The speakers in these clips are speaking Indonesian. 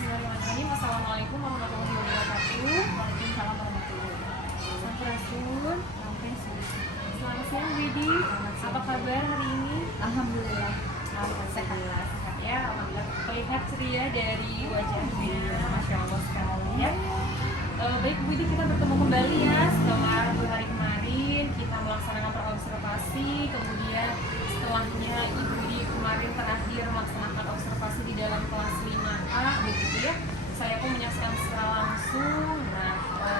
Bismillahirrahmanirrahim. Assalamualaikum warahmatullahi wabarakatuh. Waalaikumsalam warahmatullahi wabarakatuh. Sampurasun. Sampurasun. Selamat siang Widi. Apa kabar hari ini? Alhamdulillah. Alhamdulillah sehat ya. Alhamdulillah terlihat ceria dari wajahnya. Masya Allah sekali ya. Baik Bu Widi, kita bertemu kembali ya setelah 2 hari kemarin kita melaksanakan observasi. Kemudian setelahnya Ibu Widi kemarin terakhir melaksanakan observasi di dalam kelas 5A begitu ya. Saya pun menyaksikan secara langsung. Nah,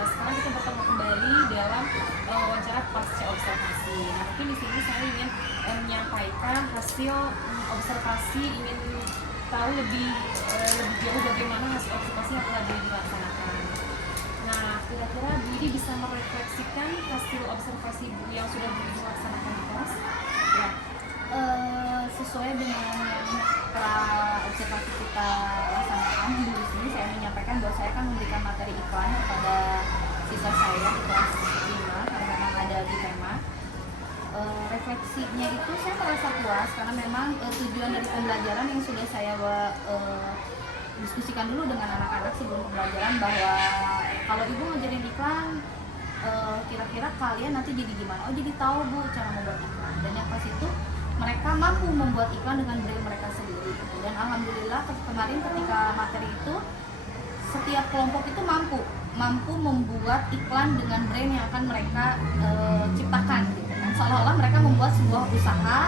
sekarang kita bertemu kembali dalam wawancara pasca observasi. Nah, mungkin di sini saya ingin menyampaikan hasil observasi, ingin tahu lebih jauh bagaimana hasil observasi yang telah dilaksanakan. Nah, kira-kira Bu Widi bisa merefleksikan hasil observasi Bu yang sudah Bu Widi laksanakan di kelas? Ya, sesuai dengan yang telah observasi kita laksanakan di sini, saya menyampaikan bahwa saya akan memberikan materi iklan kepada siswa saya di kelas 5 karena memang ada di tema. Refleksinya itu saya merasa puas karena memang tujuan dari pembelajaran yang sudah saya diskusikan dulu dengan anak-anak sebelum pembelajaran, bahwa kalau ibu ngajarin iklan, kira-kira kalian nanti jadi gimana? Oh, jadi tahu Bu cara membuat iklan. Dan yang pas itu mereka mampu membuat iklan dengan braille mereka sendiri. Dan alhamdulillah kemarin ketika materi itu setiap kelompok itu mampu membuat iklan dengan brand yang akan mereka ciptakan gitu kan. Seolah-olah mereka membuat sebuah usaha,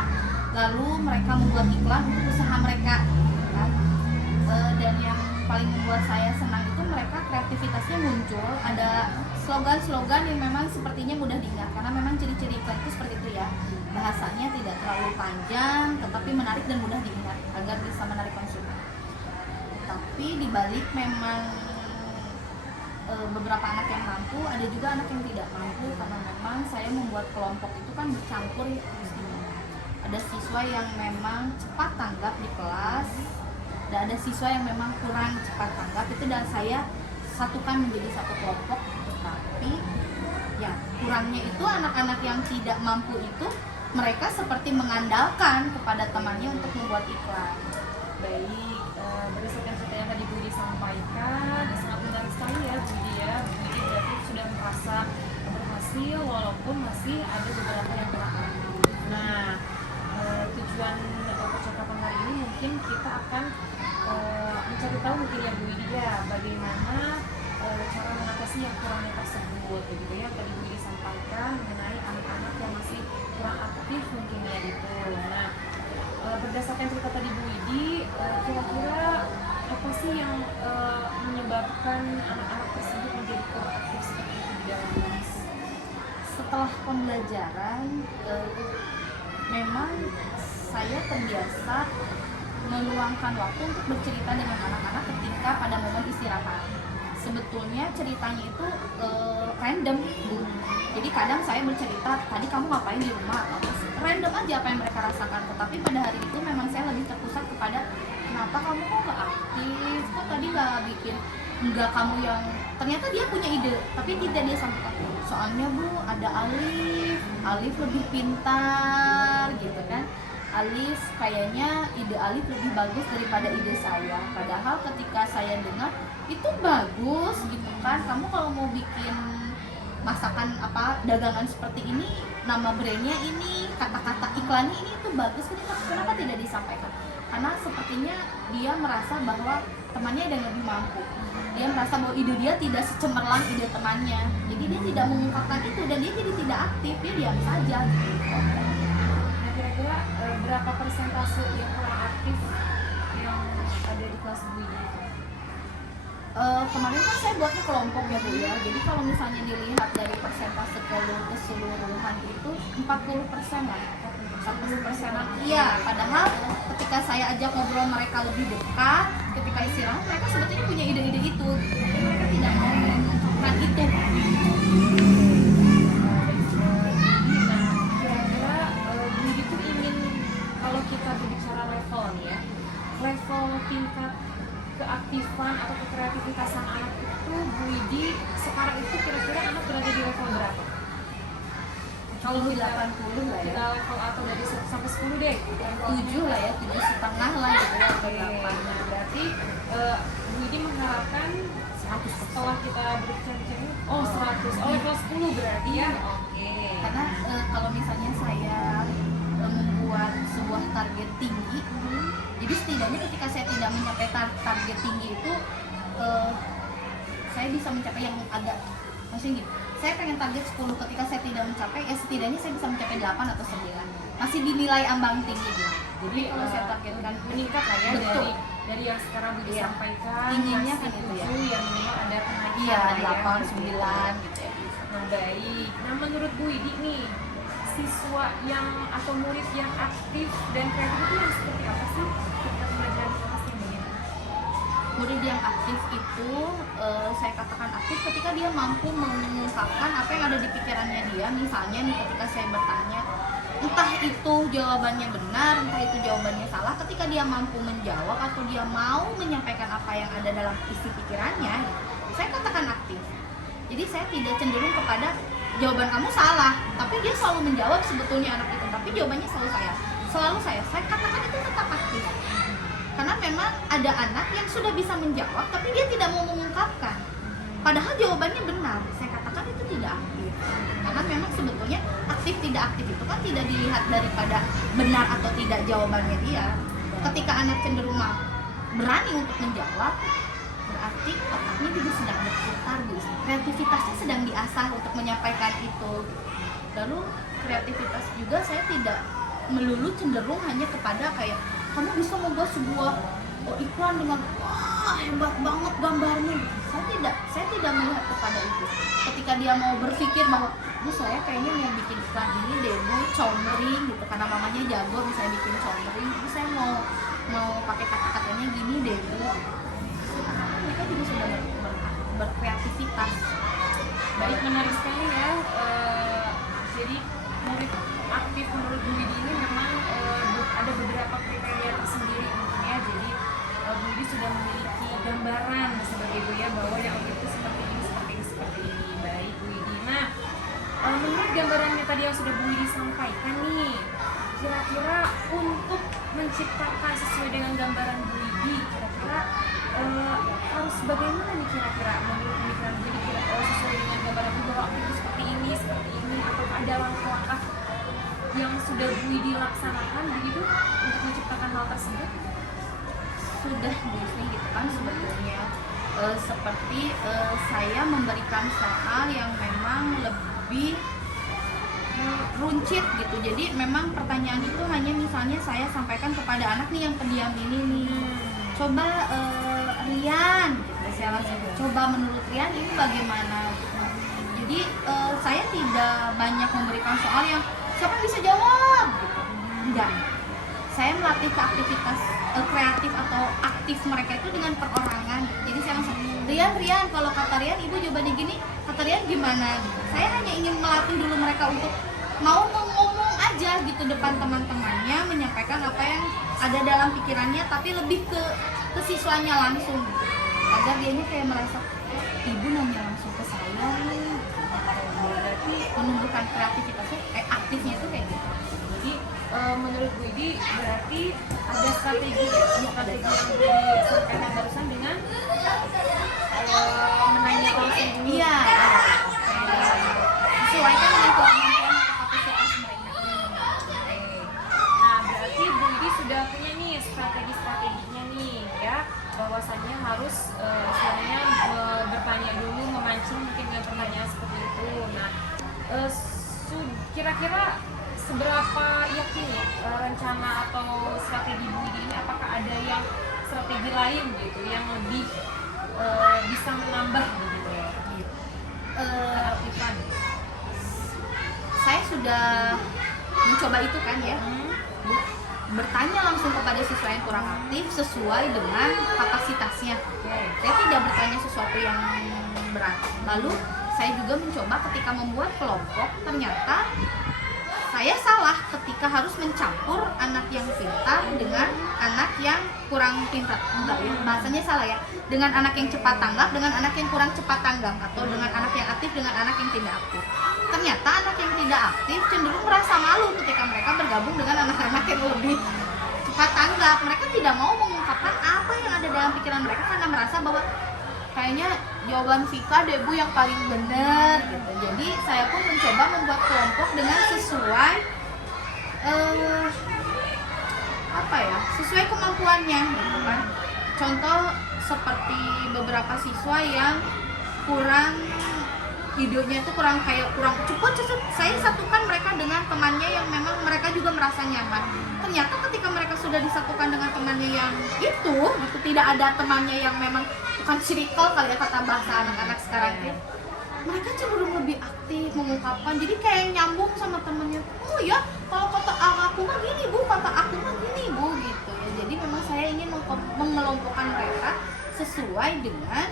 lalu mereka membuat iklan untuk usaha mereka gitu kan. Dan yang paling membuat saya senang itu mereka kreativitasnya muncul, ada slogan-slogan yang memang sepertinya mudah diingat karena memang ciri-ciri iklan itu seperti itu ya, bahasanya tidak terlalu panjang tetapi menarik dan mudah diingat agar bisa menarik konsumen. Tapi dibalik memang beberapa anak yang mampu, ada juga anak yang tidak mampu karena memang saya membuat kelompok itu kan bercampur ya. Ada siswa yang memang cepat tanggap di kelas, dan ada siswa yang memang kurang cepat tanggap, itu dan saya satukan menjadi satu kelompok. Tetapi ya kurangnya itu anak-anak yang tidak mampu itu mereka seperti mengandalkan kepada temannya untuk membuat iklan. Baik, berdasarkan cerita yang tadi Bu Widi sampaikan, sangat menarik sekali ya Bu Widi ya. Bu Widi berarti sudah merasa berhasil walaupun masih ada beberapa yang kurang. Nah, tujuan percakapan hari ini mungkin kita akan mencari tahu mungkin ya Bu Widi ya, bagaimana cara mengatasi yang kurangnya tersebut begitu ya. Tadi Bu Widi sampaikan mengenai anak-anak yang masih kurang aktif mungkin ya itu. Nah, berdasarkan cerita tadi Bu Widi, kira-kira apa sih yang menyebabkan anak-anak tersebut menjadi kurang aktif seperti itu di dalam kelas? Setelah pembelajaran, memang saya terbiasa meluangkan waktu untuk bercerita dengan anak-anak ketika pada momen istirahat. Sebetulnya ceritanya itu random Bu. Jadi kadang saya bercerita, tadi kamu ngapain di rumah, random aja apa yang mereka rasakan. Tetapi pada hari itu memang saya lebih terpusat kepada kenapa kamu kok nggak aktif, kok tadi nggak bikin, nggak kamu yang, ternyata dia punya ide tapi tidak dia sampaikan. Soalnya Bu, ada Alif lebih pintar gitu kan, Alif kayaknya ide Alif lebih bagus daripada ide saya. Padahal ketika saya dengar itu bagus gitu kan, kamu kalau mau bikin masakan apa dagangan seperti ini, nama brandnya ini, kata-kata iklannya ini itu bagus, kenapa tidak disampaikan? Karena sepertinya dia merasa bahwa temannya ada yang lebih mampu. Dia merasa bahwa ide dia tidak secemerlang ide temannya, jadi dia tidak mengungkapkan itu dan dia jadi tidak aktif, dia diam saja gitu. Nah, kira-kira berapa persentase yang kurang aktif yang ada di kelas Bu Widi? Kemarin kan saya buatnya kelompok ya Bu ya. Jadi kalau misalnya dilihat dari persentase keseluruhan itu 40% lah. 40%-an. Iya, padahal ketika saya ajak ngobrol mereka lebih dekat, ketika istirahat mereka sebetulnya punya ide-ide itu. Tapi mereka tidak mau mengungkapkan itu. Kira-kira Bu Widi tuh ingin, kalau kita berbicara level nih ya, level tingkat keaktifan atau kekreativitasan anak itu Bu Widi sekarang itu kira-kira anak berada di level berapa? Kalau 80 lah ya. kita level atau dari 1 sampai 10 deh. 7 lah ya, 7,5 lah gitu ya. Oke, nah berarti Bu Widi misalkan 100%. setelah kita berbicara, oh 100, oh level 10 berarti ya. Oke. Karena kalau misalnya saya membuat sebuah target tinggi, jadi setidaknya ketika saya tidak mencapai target tinggi itu, saya bisa mencapai yang agak, maksudnya gitu, saya pengen target 10, ketika saya tidak mencapai, ya setidaknya saya bisa mencapai 8 atau 9, masih dinilai ambang tinggi gitu. Jadi kalau saya targetkan meningkat lah ya. betul, dari yang sekarang Budi Iya. sampaikan Tingginya masih kan itu ya. 7, yang memang ada kenaikan iya lah ya. 8, 9 gitu ya. Nah baik, nah menurut Bu Widi nih, siswa yang atau murid yang aktif dan kreatif itu yang seperti apa sih ketika pembelajaran di kelas ini? Murid yang aktif itu, saya katakan aktif ketika dia mampu mengungkapkan apa yang ada di pikirannya dia. Misalnya nih, ketika saya bertanya, entah itu jawabannya benar, entah itu jawabannya salah, ketika dia mampu menjawab atau dia mau menyampaikan apa yang ada dalam isi pikirannya, saya katakan aktif. Jadi saya tidak cenderung kepada jawaban kamu salah, tapi dia selalu menjawab sebetulnya anak itu, tapi jawabannya selalu saya katakan itu tetap aktif. Karena memang ada anak yang sudah bisa menjawab tapi dia tidak mau mengungkapkan, padahal jawabannya benar, saya katakan itu tidak aktif. Karena memang sebetulnya aktif tidak aktif itu kan tidak dilihat daripada benar atau tidak jawabannya dia. Ketika anak cenderung berani untuk menjawab, berarti otaknya juga sedang berputar, kreativitasnya sedang diasah untuk menyampaikan itu. Lalu kreativitas juga saya tidak melulu cenderung hanya kepada kayak kamu bisa membuat sebuah iklan dengan wah hebat banget gambarnya. Saya tidak melihat kepada itu. Ketika dia mau berpikir bahwa saya kayaknya mau bikin iklan ini deh, Bu, comering gitu, karena mamanya jago bisa bikin comering, jadi saya mau pakai kata-katanya gini deh, Bu. Mereka juga sudah berkreativitas. Baik, menarik sekali ya. Jadi murid aktif menurut Bu Widi ini memang ada beberapa kriteria tersendiri tentunya. Jadi Bu Widi sudah memiliki gambaran sebagai Bu ya, bahwa yang itu seperti ini, seperti ini, seperti ini. Baik Bu Widi. Nah, menurut gambarannya tadi yang sudah Bu Widi sampaikan nih, kira-kira untuk menciptakan sesuai dengan gambaran Bu Widi, kira-kira harus bagaimana nih kira-kira menurut pemikiran Bu Widi, sesuai dengan gambaran Bu bahwa aktif seperti ini, atau ada langkah-langkah yang sudah Bu Widi laksanakan begitu untuk menciptakan hal tersebut? Sudah biasanya gitu kan sebetulnya, seperti saya memberikan soal yang memang lebih runcit gitu. Jadi memang pertanyaan itu hanya misalnya saya sampaikan kepada anak nih yang pendiam ini nih, coba Rian gitu, saya langsung coba menurut Rian ini bagaimana gitu. Jadi saya tidak banyak memberikan soal yang siapa yang bisa jawab gitu, enggak. Saya melatih ke aktivitas kreatif atau aktif mereka itu dengan perorangan. Jadi saya langsung, Rian, kalau kata Rian ibu jawabannya gini, kata Rian gimana? Saya hanya ingin melatih dulu mereka untuk mau ngomong aja gitu depan teman-temannya, menyampaikan apa yang ada dalam pikirannya, tapi lebih ke siswanya langsung gitu. Agar dianya kayak merasa, ibu nanya langsung ke saya nih. Berarti menumbuhkan kreativitasnya, aktifnya itu kayak gitu. Jadi menurut Bu Widi berarti ada strategi yang Bu Widi sampaikan barusan dengan menanya langsung dulu. Iya. Sesuaikan dengan kemampuan atau kapasitas mereka. Nah berarti Bu Widi sudah punya nih strategi-strateginya nih ya, bahwasannya harus istilahnya bertanya dulu, memancing mungkin dengan pertanyaan seperti itu. Nah kira-kira seberapa yakin ya rencana atau strategi Bu Widi ini, apakah ada yang strategi lain gitu yang lebih bisa menambah gitu keaktifan? Saya sudah mencoba itu kan ya, bertanya langsung kepada siswa yang kurang aktif sesuai dengan kapasitasnya. Saya tidak bertanya sesuatu yang berat. Lalu saya juga mencoba ketika membuat kelompok, ternyata saya salah ketika harus mencampur anak yang pintar dengan anak yang kurang pintar. Enggak ya, bahasanya salah ya. Dengan anak yang cepat tanggap dengan anak yang kurang cepat tanggap, atau dengan anak yang aktif dengan anak yang tidak aktif. Ternyata anak yang tidak aktif cenderung merasa malu ketika mereka bergabung dengan anak-anak yang lebih cepat tanggap. Mereka tidak mau mengungkapkan apa yang ada dalam pikiran mereka karena merasa bahwa kayaknya jawaban Vika deh Bu yang paling benar gitu. Jadi saya pun mencoba membuat kelompok dengan sesuai apa ya, sesuai kemampuannya gitu kan. Contoh seperti beberapa siswa yang kurang videonya itu kurang cepet, saya satukan mereka dengan temannya yang memang mereka juga merasa nyaman. Ternyata ketika mereka sudah disatukan dengan temannya yang itu gitu, tidak ada temannya yang memang bukan circle kali ya kata bahasa anak-anak sekarang itu, mereka cenderung lebih aktif mengungkapkan, jadi kayak nyambung sama temennya. Oh ya, kalau kata aku mah gini Bu, kata aku mah gini Bu gitu ya. Jadi memang saya ingin mengelompokkan mereka sesuai dengan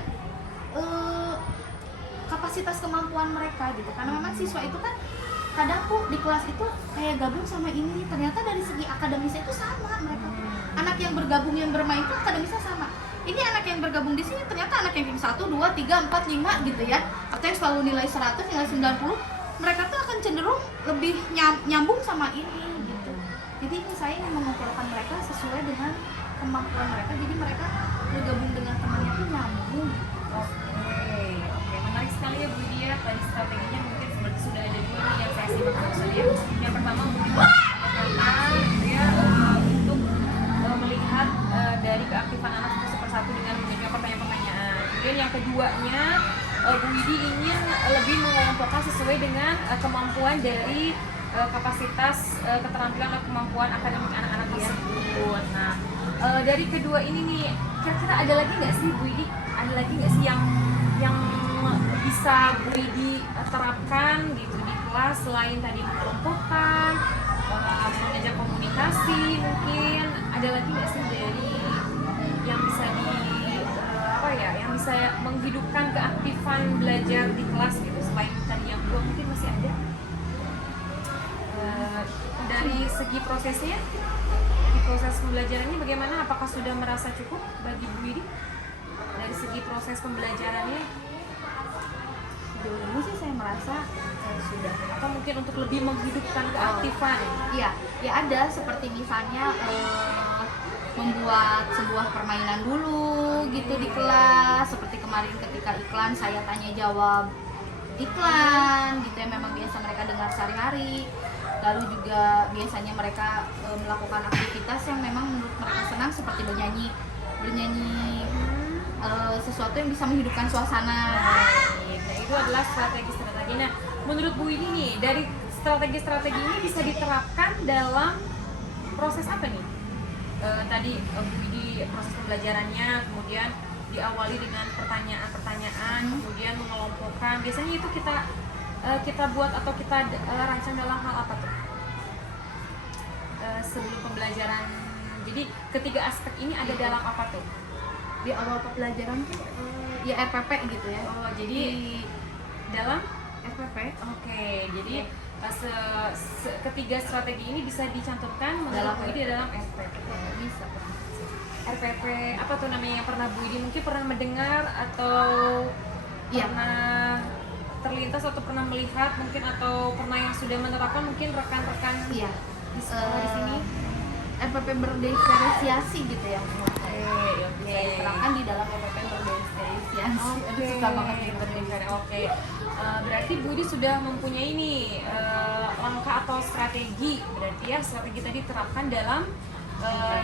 kapasitas kemampuan mereka gitu. Karena memang siswa itu kan kadang tuh di kelas itu kayak gabung sama ini, ternyata dari segi akademisnya itu sama mereka. Anak yang bergabung yang bermain itu akademisnya sama. Ini anak yang bergabung di sini ternyata anak yang 1, 2, 3, 4, 5 gitu ya. Atau yang selalu nilai 100, nilai 90, mereka tuh akan cenderung lebih nyambung sama ini gitu. Jadi ini saya ingin mengumpulkan mereka sesuai dengan kemampuan mereka. Jadi mereka bergabung dengan temannya tuh nyambung. Oke, menarik sekali ya Bu Dia. Tadi strateginya mungkin seperti sudah ada dua nih yang saya simak maksudnya. Yang pertama mungkin dia untuk melihat dari keaktifan anak satu persatu dengan menjawab pertanyaan-pertanyaan. Kemudian yang keduanya Bu Widi ingin lebih mengelompokkan sesuai dengan kemampuan dari kapasitas keterampilan atau kemampuan akademik anak-anak tersebut. Nah, dari kedua ini nih, kira-kira ada lagi nggak sih Bu Widi? Ada lagi nggak sih yang bisa Bu Widi terapkan gitu di kelas selain tadi mengelompokkan, mengajak komunikasi, mungkin ada lagi nggak sih dari yang bisa yang bisa menghidupkan keaktifan belajar di kelas gitu selain tadi yang dua mungkin masih ada? Dari segi prosesnya, di proses pembelajarannya bagaimana? Apakah sudah merasa cukup bagi Bu Widi dari segi proses pembelajarannya? Sejauh ini sih saya merasa sudah. Atau mungkin untuk lebih menghidupkan keaktifan? Iya, ya ada seperti misalnya membuat sebuah permainan dulu gitu di kelas, seperti kemarin ketika iklan saya tanya jawab iklan gitu ya, memang biasa mereka dengar sehari-hari. Lalu juga biasanya mereka melakukan aktivitas yang memang menurut mereka senang seperti bernyanyi sesuatu yang bisa menghidupkan suasana. Nah, itu adalah strategi-strategi. Nah, menurut Bu ini nih, dari strategi-strategi ini bisa diterapkan dalam proses apa nih? Tadi Bu Widi proses pembelajarannya, kemudian diawali dengan pertanyaan-pertanyaan, kemudian mengelompokkan. Biasanya itu kita buat atau kita rancang dalam hal apa tuh? Sebelum pembelajaran. Jadi ketiga aspek ini ada dalam apa tuh? Di awal pembelajaran tuh ya RPP gitu ya. Oh, jadi dalam RPP. Oke, jadi ketiga strategi ini bisa dicantumkan dalam Bu Widi dalam RPP. Bisa. RPP apa tuh namanya yang pernah Bu Widi mungkin pernah mendengar atau pernah terlintas atau pernah melihat mungkin atau pernah yang sudah menerapkan mungkin rekan-rekan di sekolah di sini? RPP berdiferensiasi gitu ya. Oke. Bisa diterapkan di dalam RPP berdiferensiasi. Aduh, susah banget nih. Oke. Berarti Bu Widi sudah mempunyai nih langkah atau strategi. Berarti ya strategi tadi diterapkan dalam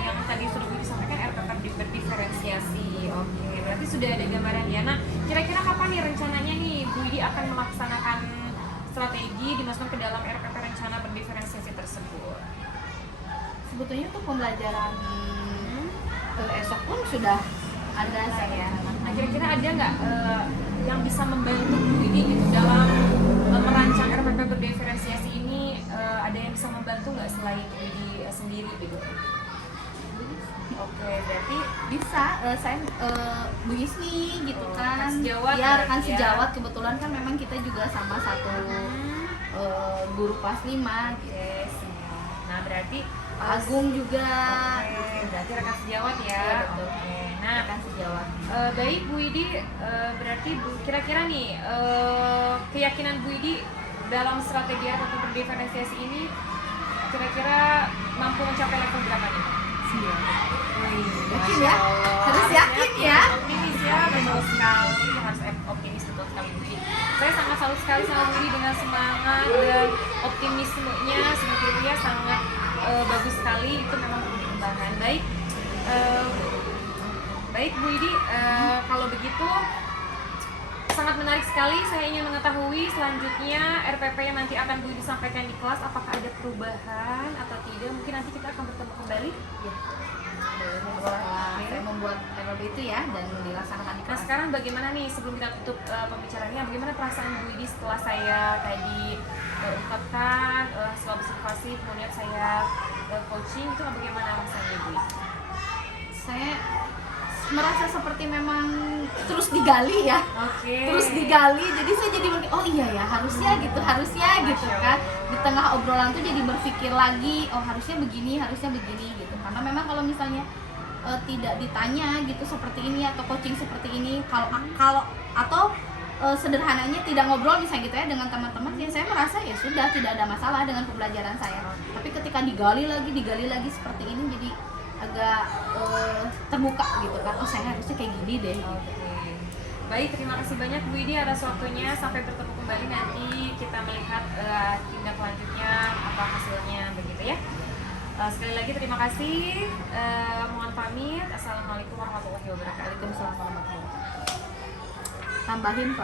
yang tadi sudah Bu Widi sampaikan RPP berdiferensiasi. Oke. Berarti sudah ada gambaran ya. Nah, kira-kira kapan nih rencananya nih Bu Widi akan melaksanakan strategi dimasukkan ke dalam RPP rencana berdiferensiasi tersebut? Sebetulnya tuh pembelajaran esok pun sudah ada saya. Nah, kira-kira ada nggak yang bisa membantu Bu Widi gitu dalam merancang RPP berdiferensiasi ini? Ada yang bisa membantu nggak selain Bu Widi sendiri gitu? Oke, berarti Bisa, saya Bu Yusni gitu kan. sejawat Ya, rekan berarti ya. sejawat, kebetulan kan memang kita juga sama satu guru kelas 5 gitu. Yes. Nah, berarti Pak Agung juga. Oke, berarti rekan sejawat ya. Iya, betul. Oke. Nah, Rekan sejawat. baik Bu Widi, berarti kira-kira nih keyakinan Bu Widi dalam strategi atau berdiferensiasi ini kira-kira mampu mencapai level berapa nih? Yakin Masya ya? Allah. Harus yakin ya. Optimis ya, betul sekali. sekali sama Bu Widi dengan semangat dan optimismenya sebetulnya sangat bagus sekali, itu memang perlu dikembangkan. Baik Bu Widi, kalau begitu sangat menarik sekali. Saya ingin mengetahui selanjutnya RPP yang nanti akan Bu Widi sampaikan di kelas, apakah ada perubahan atau tidak? Mungkin nanti kita akan bertemu kembali. Ya. Setelah saya membuat RPP itu ya dan dilaksanakan di Nah kelas. sekarang bagaimana nih, sebelum kita tutup pembicaraannya, bagaimana perasaan Bu Widi setelah saya tadi ungkapkan hasil observasi, kemudian saya coaching, itu bagaimana rasanya Bu Widi? Saya merasa seperti memang terus digali ya. Oke. Terus digali, jadi saya jadi berpikir, oh iya ya harusnya gitu kan. Di tengah obrolan tuh jadi berpikir lagi, oh harusnya begini gitu. Karena memang kalau misalnya tidak ditanya gitu seperti ini atau coaching seperti ini, kalau atau sederhananya tidak ngobrol misalnya gitu ya dengan teman-teman, ya saya merasa ya sudah tidak ada masalah dengan pembelajaran saya. Tapi ketika digali lagi seperti ini, jadi agak terbuka gitu kan, oh saya harusnya kayak gini deh. Oke. Baik, terima kasih banyak Bu Widi atas waktunya. Sampai bertemu kembali, nanti kita melihat tindak lanjutnya apa hasilnya begitu ya. Sekali lagi terima kasih. Mohon pamit. Assalamualaikum warahmatullahi wabarakatuh. Waalaikumsalam warahmatullahi wabarakatuh. Tambahin Pak.